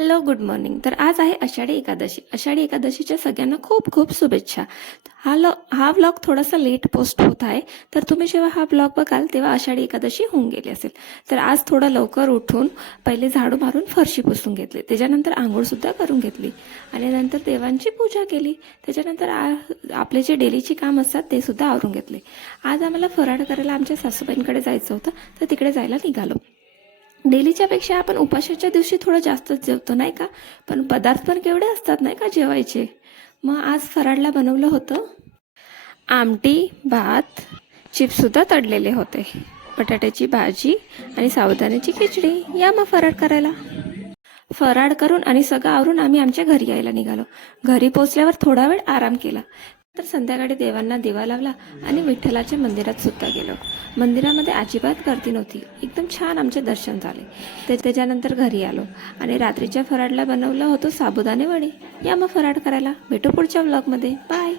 Hello, good morning. तर आज आहे आषाढी एकादशी. आषाढी एकादशीच्या सगळ्यांना खूप खूप शुभेच्छा. हा व्लॉग थोडासा लेट पोस्ट होत आहे. तर तुम्ही जेव्हा हा व्लॉग बघाल तेव्हा आषाढी एकादशी होऊन गेली असेल. तर आज थोडं लवकर उठून पहिले झाडू मारून फरशी पुसून घेतली, त्याच्यानंतर आंघोळसुद्धा करून घेतली आणि नंतर देवांची पूजा केली. त्याच्यानंतर आपले जे डेलीची काम असतात ते सुद्धा आवरून घेतले. आज आम्हाला फराळ करायला आमच्या सासूबाईंकडे जायचं होतं, तर तिकडे जायला निघालो. डेलीच्या पेक्षा आपण उपासाच्या दिवशी थोडं जास्तच जेवतो नाही का, पण पदार्थ पण केवढे असतात नाही का जेवायचे. मग आज फराळला बनवलं होतं आमटी, भात, चिप्ससुद्धा तळलेले होते, बटाट्याची भाजी आणि साबुदाण्याची खिचडी. या मग फराळ करायला. फराळ करून आणि सगळं आवरून आम्ही आमच्या घरी यायला निघालो. घरी पोचल्यावर थोडा वेळ आराम केला. तर संध्याकाळी देवांना दिवा लावला आणि विठ्ठलाच्या मंदिरात सुद्धा गेलो. मंदिरामध्ये अजिबात गर्दी नव्हती, एकदम छान आमचे दर्शन झाले. त्याच्यानंतर घरी आलो आणि रात्रीच्या फराळला बनवलं होतं साबुदाणे वडे. या मग फराळ करायला. भेटू पुढच्या व्लॉगमध्ये. बाय.